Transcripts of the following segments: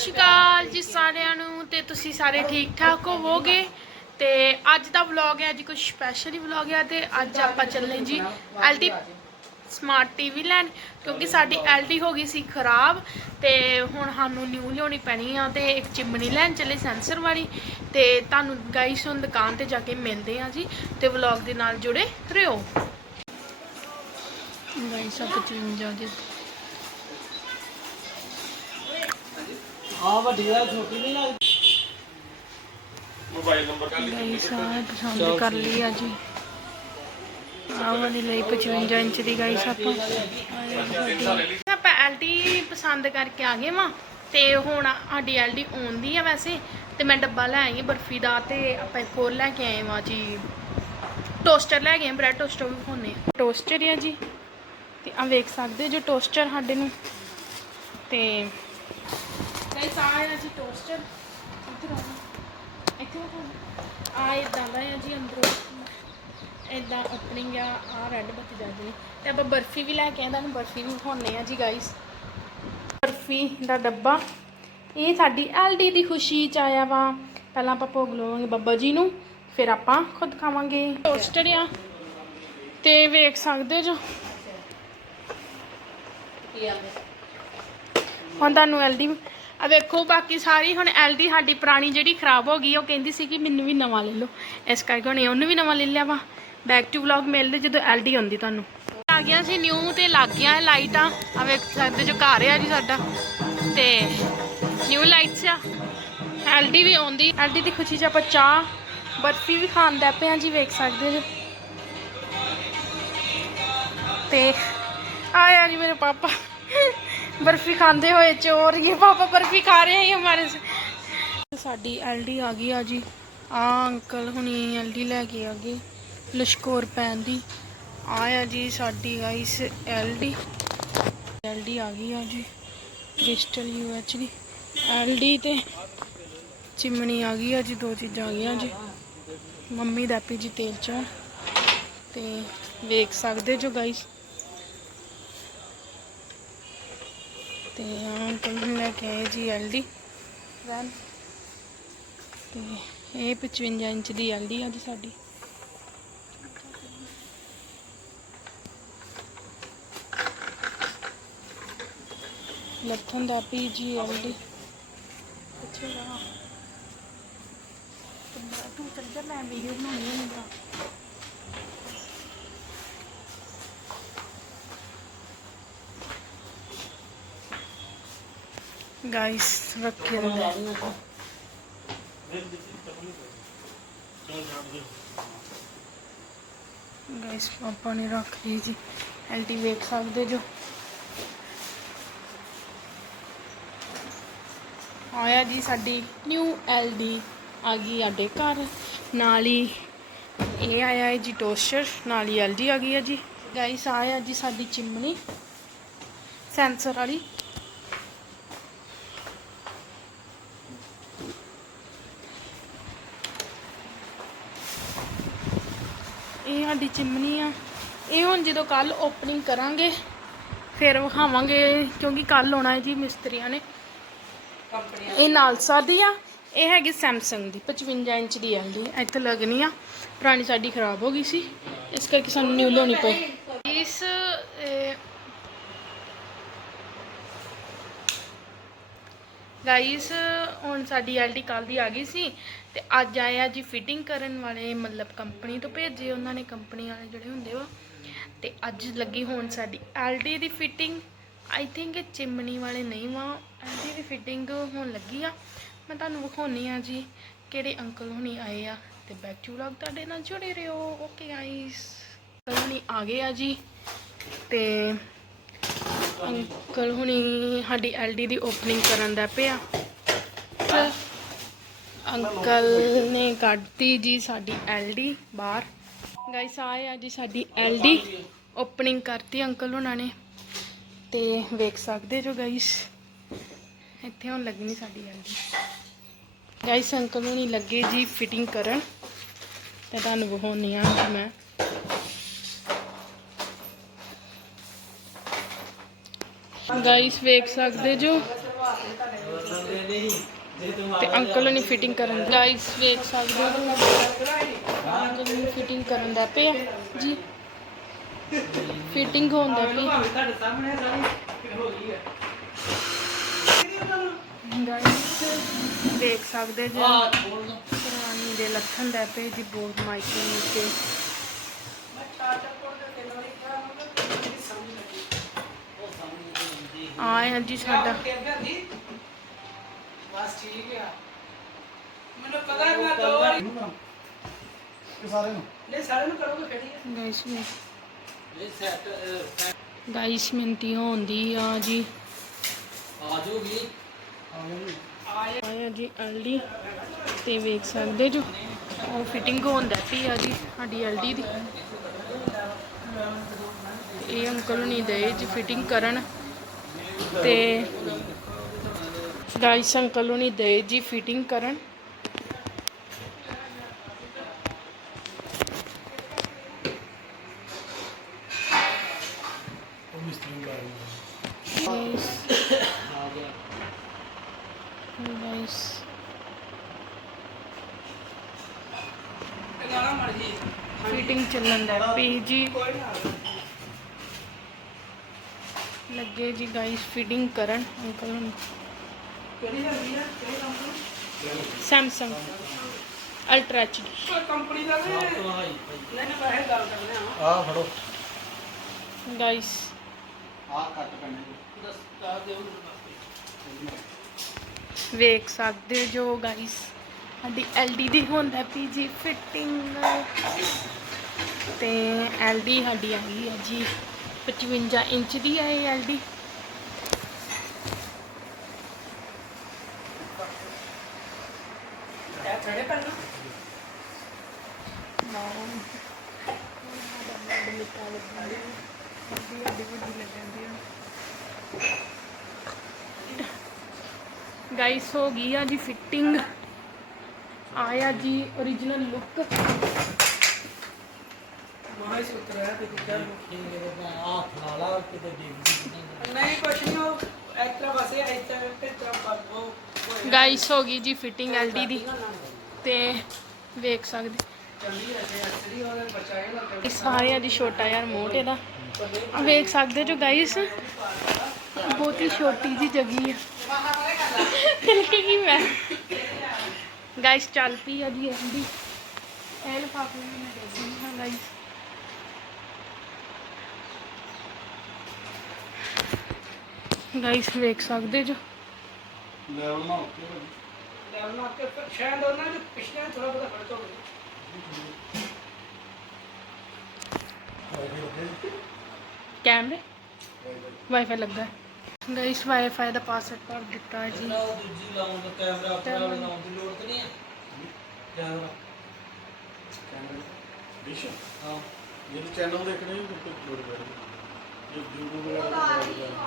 ਸ਼੍ਰੀ ਅਕਾਲ ਜੀ ਸਾਰਿਆਂ ਨੂੰ ਤੇ ਤੁਸੀਂ ਸਾਰੇ ਠੀਕ ਠਾਕ ਹੋਵੋਗੇ? ਤੇ ਅੱਜ ਦਾ ਵਲੌਗ ਹੈ, ਅੱਜ ਕੁਝ ਸਪੈਸ਼ਲ ਹੀ ਵਲੌਗ ਹੈ ਤੇ ਅੱਜ ਆਪਾਂ ਚੱਲੇ ਜੀ ਐਲਡੀ ਸਮਾਰਟ ਟੀਵੀ ਲੈਣ ਕਿਉਂਕਿ ਸਾਡੀ ਐਲਡੀ ਹੋ ਗਈ ਸੀ ਖਰਾਬ ਤੇ ਹੁਣ ਸਾਨੂੰ ਨਿਊ ਲਿਆਉਣੀ ਪੈਣੀ ਆ ਤੇ ਇੱਕ ਚਿਮਨੀ ਲੈਣ ਚੱਲੇ ਸੈਂਸਰ ਵਾਲੀ ਤੇ ਤੁਹਾਨੂੰ ਗਾਈਸ ਹੁਣ ਦੁਕਾਨ ਤੇ ਜਾ ਕੇ ਮਿਲਦੇ ਆ ਜੀ ਤੇ ਵਲੌਗ ਦੇ ਨਾਲ ਜੁੜੇ ਰਹੋ। ਗਾਈਸ ਆ 55 ਦੀ ਆ ਵੱਡੀ ਦਾ ਛੋਟੀ ਨਹੀਂ ਲੱਗਦੀ। ਮੋਬਾਈਲ ਨੰਬਰ ਕਰ ਲਈ ਆ ਪਸੰਦ ਕਰ ਲਈ ਆ ਜੀ ਆਹ ਵਾਲੀ ਲਈ 55 ਇੰਚ ਦੀ ਗਾਈਸ ਆਪਾਂ। ਆਪਾਂ ਐਲਡੀ ਪਸੰਦ ਕਰਕੇ ਆ ਗਏ ਵਾਂ ਤੇ ਹੁਣ ਸਾਡੀ ਐਲਡੀ ਆਉਂਦੀ ਆ ਵੈਸੇ ਤੇ ਮੈਂ ਡੱਬਾ ਲੈ ਆਈ ਬਰਫੀ ਦਾ ਤੇ ਆਪਾਂ ਇੱਕ ਹੋਰ ਲੈ ਕੇ ਆਏ ਵਾਂ ਜੀ। ਟੋਸਟਰ ਲੈ ਗਏ ਬ੍ਰੈਡ ਟੋਸਟਰ ਵੀ ਖਾਣੇ ਟੋਸਟਰ ਆ ਜੀ। ਤੇ ਆ ਵੇਖ ਸਕਦੇ ਜੋ ਟੋਸਟਰ ਸਾਡੇ ਨੂੰ। ਤੇ ਗਾਈਸ ਆ ਆ ਜੀ ਟੋਸਟਰ ਇੱਧਰ ਆ ਇੱਥੇ ਆ ਇਦਾਂ ਦਾ ਆ ਜੀ ਅੰਦਰੋਂ। ਇਦਾਂ ਓਪਨਿੰਗ ਆ ਆ ਰੈੱਡ ਬੱਤੀ ਜਾਂਦੀ ਤੇ ਆਪਾਂ ਬਰਫੀ ਵੀ ਲੈ ਕੇ ਆਏ ਤੁਹਾਨੂੰ ਬਰਫੀ ਵੀ ਦਿਖਾਉਂਦੇ ਆ ਜੀ ਗਾਈਸ ਬਰਫੀ ਦਾ ਡੱਬਾ। ਇਹ ਸਾਡੀ ਐਲਡੀ ਦੀ ਖੁਸ਼ੀ ਚ ਆਇਆ ਵਾ। ਪਹਿਲਾਂ ਆਪਾਂ ਭੋਗ ਲਵਾਂਗੇ ਬੱਬਾ ਜੀ ਨੂੰ ਫਿਰ ਆਪਾਂ ਖੁਦ ਖਾਵਾਂਗੇ। ਟੋਸਟਰ ਆ। ਤੇ ਵੇਖ ਸਕਦੇ ਜੋ। ਹੁਣ ਤੁਹਾਨੂੰ ਐਲਡੀ ਆ ਵੇਖੋ, ਬਾਕੀ ਸਾਰੀ ਹੁਣ ਐਲਡੀ ਸਾਡੀ ਪੁਰਾਣੀ ਜਿਹੜੀ ਖਰਾਬ ਹੋ ਗਈ, ਉਹ ਕਹਿੰਦੀ ਸੀ ਕਿ ਮੈਨੂੰ ਵੀ ਨਵਾਂ ਲੈ ਲਓ। ਇਸ ਕਰਕੇ ਹੁਣ ਉਹਨੂੰ ਵੀ ਨਵਾਂ ਲੈ ਲਿਆ ਵਾ। ਬੈਕ ਟੂ ਵਲੌਗ ਮਿਲਦੇ ਜਦੋਂ ਐਲਡੀ ਆਉਂਦੀ ਤੁਹਾਨੂੰ। ਆ ਗਿਆ ਸੀ ਨਿਊ ਤੇ ਲੱਗ ਗਿਆ ਲਾਈਟਾਂ ਆ। ਵੇਖ ਸਕਦੇ ਜੋ ਘਰ ਆ ਜੀ ਸਾਡਾ। ਤੇ ਨਿਊ ਲਾਈਟਸ ਆ। ਐਲਡੀ ਵੀ ਆਉਂਦੀ। ਐਲਡੀ ਦੀ ਖੁਸ਼ੀ 'ਚ ਆਪਾਂ ਚਾਹ, ਬਰਫੀ ਵੀ ਖਾਂਦਾ ਪਿਆ ਜੀ, ਵੇਖ ਸਕਦੇ ਜੋ ਤੇ ਆਇਆ ਜੀ ਮੇਰੇ ਪਾਪਾ। ਬਰਫੀ ਖਾਂਦੇ ਹੋਏ ਚੋਰ ਇਹ ਪਾਪਾ ਬਰਫੀ ਖਾ ਰਹੇ ਹੈ ਹਮਾਰੇ ਸੇ ਸਾਡੀ ਐਲਡੀ ਆ ਗਈ ਆ ਜੀ। ਆ ਅੰਕਲ ਹੁਣੀ ਐਲਡੀ ਲੈ ਕੇ ਆ ਗਏ, ਲਸ਼ਕੋਰ ਪੈਣ ਦੀ। ਆਇਆ ਜੀ ਸਾਡੀ ਗਾਈਸ ਐਲਡੀ। ਐਲਡੀ ਆ ਗਈ ਆ ਜੀ ਡਿਜੀਟਲ ਯੂਐਚ ਦੀ। ਐਲਡੀ ਤੇ ਚਿਮਣੀ ਆ ਗਈ ਆ ਜੀ, ਦੋ ਚੀਜ਼ਾਂ ਆ ਗਈਆਂ ਜੀ। ਮੰਮੀ ਦਾ ਪੀ ਜੀ ਤੇਲ ਚੋਂ ਤੇ ਵੇਖ ਸਕਦੇ ਜੋ ਗਾਈਸ ਤੇ ਆਹ ਅੰਕਲ ਨੂੰ ਲੈ ਕੇ ਆਏ ਜੀ ਐਲਡੀ। ਵੈਨ ਤੇ ਇਹ 55 ਇੰਚ ਦੀ ਐਲਡੀ ਆ ਜੀ ਸਾਡੀ। ਲੱਥਨ ਦਾ ਪੀ ਜੀ ਐਲਡੀ। ਲਾ ਤੂੰ ਚੱਲ ਜਾ ਮੈਂ ਵੀਡੀਓ ਬਣਾਉਣੀ ਹੈ ਮੇਰਾ गाइस रखे गाइस पापा ने रख ली जी एलटी देख सकते जो ਆਇਆ ਜੀ ਸਾਡੀ ਨਿਊ ਐਲਡੀ ਆ ਗਈ ਸਾਡੇ ਘਰ। ਨਾਲ ਹੀ ਇਹ ਆਇਆ ਹੈ ਜੀ ਟੋਸਟਰ ਨਾਲ ਹੀ ਐਲਡੀ ਆ ਗਈ ਹੈ ਜੀ। ਗਾਈਸ ਆਇਆ ਜੀ ਸਾਡੀ ਚਿਮਨੀ ਸੈਂਸਰ ਵਾਲੀ। ਇਹ ਸਾਡੀ ਚਿਮਨੀ ਆ। ਇਹ ਹੁਣ ਜਦੋਂ ਕੱਲ ਓਪਨਿੰਗ ਕਰਾਂਗੇ, ਫਿਰ ਵਿਖਾਵਾਂਗੇ ਕਿਉਂਕਿ ਕੱਲ ਆਉਣਾ ਹੈ ਜੀ ਮਿਸਤਰੀਆਂ ਨੇ। ਇਹ ਨਾਲਸਾ ਦੀ ਆ, ਇਹ ਹੈਗੀ ਸੈਮਸੰਗ ਦੀ 55 ਇੰਚ ਦੀ ਐਲਡੀ ਇੱਥੇ ਲੱਗਣੀ ਆ, ਪੁਰਾਣੀ ਸਾਡੀ ਖਰਾਬ ਹੋ ਗਈ ਸੀ, ਇਸ ਕਰਕੇ ਸਾਨੂੰ ਨਿਊ ਲਿਆਉਣੀ ਪਈ ਇਸ ਗਾਈਸ ਹੁਣ ਸਾਡੀ ਐਲਡੀ ਕੱਲ ਦੀ ਆ ਗਈ ਸੀ ਤੇ ਅੱਜ ਆਏ ਆ ਜੀ ਫਿਟਿੰਗ ਕਰਨ ਵਾਲੇ ਮਤਲਬ ਕੰਪਨੀ ਤੋਂ ਭੇਜੇ ਉਹਨਾਂ ਨੇ ਕੰਪਨੀ ਵਾਲੇ ਜਿਹੜੇ ਹੁੰਦੇ ਵਾ। ਤੇ ਅੱਜ ਲੱਗੀ ਹੁਣ ਸਾਡੀ ਐਲਡੀ ਦੀ ਫਿਟਿੰਗ ਆਈ ਥਿੰਕ ਇਹ ਚਿਮਨੀ ਵਾਲੇ ਨਹੀਂ ਵਾ। ਐਲਡੀ ਦੀ ਫਿਟਿੰਗ ਹੁਣ ਲੱਗੀ ਆ। ਮੈਂ ਤੁਹਾਨੂੰ ਵਿਖਾਉਣੀ ਆ ਜੀ ਕਿਹੜੇ ਅੰਕਲ ਹੁਣੀ ਆਏ ਆ। ਤੇ ਬੈਕ ਟੂ ਵਲੌਗ ਤੁਹਾਡੇ ਨਾਲ ਜੁੜੇ ਰਹੋ। ਓਕੇ ਗਾਈਸ ਅੰਕਲ ਹੁਣੀ ਆ ਗਏ ਆ ਜੀ। ਤੇ ਅੰਕਲ ਹੁਣੀ ਸਾਡੀ ਐਲਡੀ ਦੀ ਓਪਨਿੰਗ ਕਰਨ ਦਾ ਪਿਆ। ਅੰਕਲ ਨੇ ਕੱਢਤੀ ਜੀ ਸਾਡੀ ਐਲਡੀ ਬਾਹਰ। ਗਾਇਸ ਆਏ ਆ ਜੀ ਸਾਡੀ ਐਲਡੀ। ਓਪਨਿੰਗ ਕਰਤੀ ਅੰਕਲ ਉਹਨਾਂ ਨੇ। ਤੇ ਵੇਖ ਸਕਦੇ ਜੋ ਗਾਇਸ ਇੱਥੇ ਹੁਣ ਲੱਗਣੀ ਸਾਡੀ ਐਲਡੀ। ਗਾਇਸ ਅੰਕਲ ਹੁਣੀ ਲੱਗੇ ਜੀ ਫਿਟਿੰਗ ਕਰਨ। ਤੇ ਤੁਹਾਨੂੰ ਵਿਖਾਉਣੀ ਆ ਮੈਂ। ਗਾਇਸ ਵੇਖ ਸਕਦੇ ਜੋ? ਤੇ ਅੰਕਲ ਨੇ ਫਿਟਿੰਗ ਕਰਨ ਦਾ। ਗਾਇਸ ਵੇਖ ਸਕਦੇ ਹੋ? ਅੰਕਲ ਨੇ ਫਿਟਿੰਗ ਕਰਨ ਦਾ ਪਿਆ ਜੀ। ਫਿਟਿੰਗ ਹੋਣ ਦਾ ਪਈ ਤੁਹਾਡੇ ਸਾਹਮਣੇ ਸਾਰੀ ਹੋ ਗਈ ਹੈ ਗਾਇਸ ਦੇਖ ਸਕਦੇ ਜੀ? ਪੁਰਾਣੀ ਦੇ ਲੱਥਣ ਦਾ ਪਏ ਜੀ ਬਹੁਤ ਮਾਈਕੇ ਨੀਚੇ ਮੈਂ ਚਾਰ ਚਾਰ ਕੋਲ ਦੇ ਤਿੰਨ ਵਾਰੀ ਕਿਹਾ ਮੈਂ ਕਿਹਾ ਤੈਨੂੰ ਸਮਝ ਲੱਗੀ ਉਹ ਸਮਝ ਨਹੀਂ ਆਉਂਦੀ ਆਏ ਹਾਂ ਜੀ ਸਾਡਾ। ਬਸ ਠੀਕ ਆ। ਮੈਨੂੰ ਪਤਾ ਹੈ ਮੈਂ ਦੋ ਵਾਰੀ ਸਾਰੇ ਨੂੰ। ਨਹੀਂ ਸਾਰਿਆਂ ਨੂੰ ਕਰੋਗੇ ਕਿਹੜੀ ਹੈ ਗਾਇਸ ਨੇ ਇਹ ਸੈਟ ਗਾਇਸ ਮਿੰਤੀ ਹੁੰਦੀ ਆ ਜੀ। ਆ ਜਾਊਗੀ ਆਇਆ ਜੀ ਐਲਡੀ ਤੇ ਵੇਖ ਸਕਦੇ ਜੋ। ਉਹ ਫਿਟਿੰਗ ਹੁੰਦਾ ਪਈ ਆ ਜੀ ਸਾਡੀ ਐਲਡੀ ਦੀ। ਇਹ ਅੰਕਲ ਨਹੀਂ ਦੇ ਜੀ ਫਿਟਿੰਗ ਕਰਨ। ਤੇ ਗਾਇਸ ਅੰਕਲ ਨਹੀਂ ਦੇ ਜੀ ਫਿਟਿੰਗ ਕਰਨ। ਫਿਟਿੰਗ ਚੱਲਣ ਦਾ ਪਈ ਜੀ। ਕੋਈ ਨਾ। ਲੱਗੇ ਜੀ ਗਾਇਸ ਫਿਟਿੰਗ ਕਰਨ ਅੰਕਲ ਨੂੰ ਕਿਹੜੀ ਹੈਗੀ ਆ? ਕਿਹੜੀ ਕੰਪਨੀ ਸੈਮਸੰਗ ਅਲਟਰਾ ਐਚ ਕੋਈ ਕੰਪਨੀ ਦਾ ਵੀ ਨਹੀਂ ਨਹੀਂ ਵੈਸੇ ਗੱਲ ਕਰਦੇ ਆ। ਆ ਫੜੋ। ਗਾਇਸ ਆ ਕੱਟ ਪੈਣੇ ਦੱਸ ਮੈਨੂੰ ਬਸ ਵੇਖ ਸਕਦੇ ਜੋ ਗਾਇਸ ਸਾਡੀ ਐਲਡੀ ਦੀ ਹੁੰਦਾ ਪੀਜੀ ਫਿਟਿੰਗ ਤੇ ਐਲਡੀ ਸਾਡੀ ਆਈ ਹੈ ਜੀ। 55 ਇੰਚ ਦੀ ਹੈ ਇਹ ਐਲਡੀ। ਇਹ ਛੜੇ ਪੈਣਾ ਗਾਇਸ ਹੋ ਗਈ ਆ ਜੀ ਫਿਟਿੰਗ ਆਇਆ ਜੀ origignal ਲੁੱਕ ਮਾਈ ਸੁਤਰ ਹੈ ਤੇ ਕਿੱਦਾਂ? ਆ ਫਲਾਲਾ ਕਿਤੇ ਦੇਖ ਨਹੀਂ ਕੁਛ ਨਹੀਂ ਉਹ ਇਸ ਤਰ੍ਹਾਂ ਬਸ ਇਹ ਇਸ ਤਰ੍ਹਾਂ ਇਸ ਤਰ੍ਹਾਂ ਕਰ ਉਹ ਉਹ ਗਾਇਸ ਹੋ ਗਈ ਜੀ ਫਿਟਿੰਗ ਐਲਡੀ ਦੀ। ਤੇ ਵੇਖ ਸਕਦੇ। ਹੈ ਤੇ ਨਾ ਇਹ ਸਾਰਿਆਂ ਦੀ ਛੋਟਾ ਯਾਰ ਮੋਟ ਇਹਦਾ। ਆ ਵੇਖ ਸਕਦੇ ਜੋ ਗਾਇਸ ਬਹੁਤ ਹੀ ਛੋਟੀ ਜੀ ਜਗੀ ਆ। ਤਿਲਕੀ ਕੀ ਮੈਂ। ਗਾਇਸ ਚੱਲ ਪਈ ਆ ਜੀ ਐਂਡੀ ਇਹ ਲਫਾਫੇ ਵੀ ਮੈਂ ਦੇ ਦਿੰਦੀ ਹਾਂ ਗਾਇਸ ਗਾਇਸ ਵੇਖ ਸਕਦੇ ਜੋ। ਲੈਵਲ ਨਾ ਉੱਤੇ ਲੈਵਲ ਨਾਲ ਕੇ ਫਿਰ ਸ਼ਾਇਦ ਉਹਨਾਂ ਦੇ ਪਿਛਲੇ ਥੋੜਾ ਬਹੁਤਾ ਫ਼ਰਕ ਹੋਵੇ। ਕੈਮਰੇ? ਵਾਈਫਾਈ ਲੱਗਾ ਗਾਇਸ ਵਾਈਫਾਈ ਦਾ ਪਾਸਵਰਡ ਭਰ ਦਿੱਤਾ ਜੀ। ਨਾ ਉਹ ਦੂਜੀ ਲਾਉਣ ਦਾ ਕੈਮਰਾ ਆਪਣਾ ਲਾਉਣ ਦੀ ਲੋੜ ਤੇ ਨਹੀਂ ਹੈ। ਕੈਮਰਾ। ਡਿਸ਼ ਹਾਂ। ਜੇ ਚੈਨਲ ਦੇਖਣੇ ਨੇ ਤਾਂ ਜੋੜ ਬੈਠ ਜੋ YouTube ਵਗੈਰਾ ਤੇ ਬੜਾ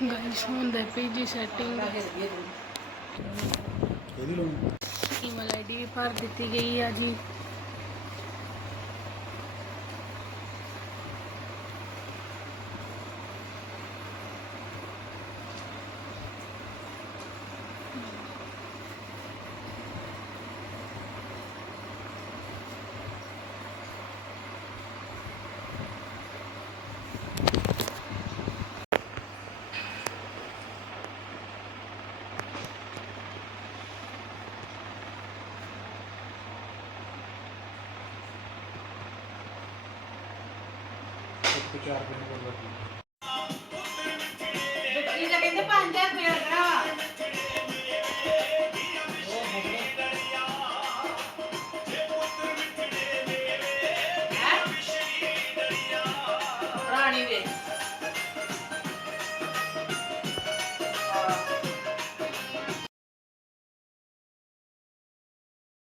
ਗਾਇਸ ਹੁੰਦਾ ਪਈ ਜੀ ਸੈਟਿੰਗ ਇਹਦੀ ਲੋਨ? ਈਮੇਲ ਆਈਡੀ ਵੀ ਭਰ ਦਿੱਤੀ ਗਈ ਆ ਜੀ। ਵਿਚਾਰ ਕਰਨਾ ਪੈਂਦਾ ਸੀ। ਕਹਿੰਦੇ 5000 ਰੁਪਏ ਲੱਗਣਾ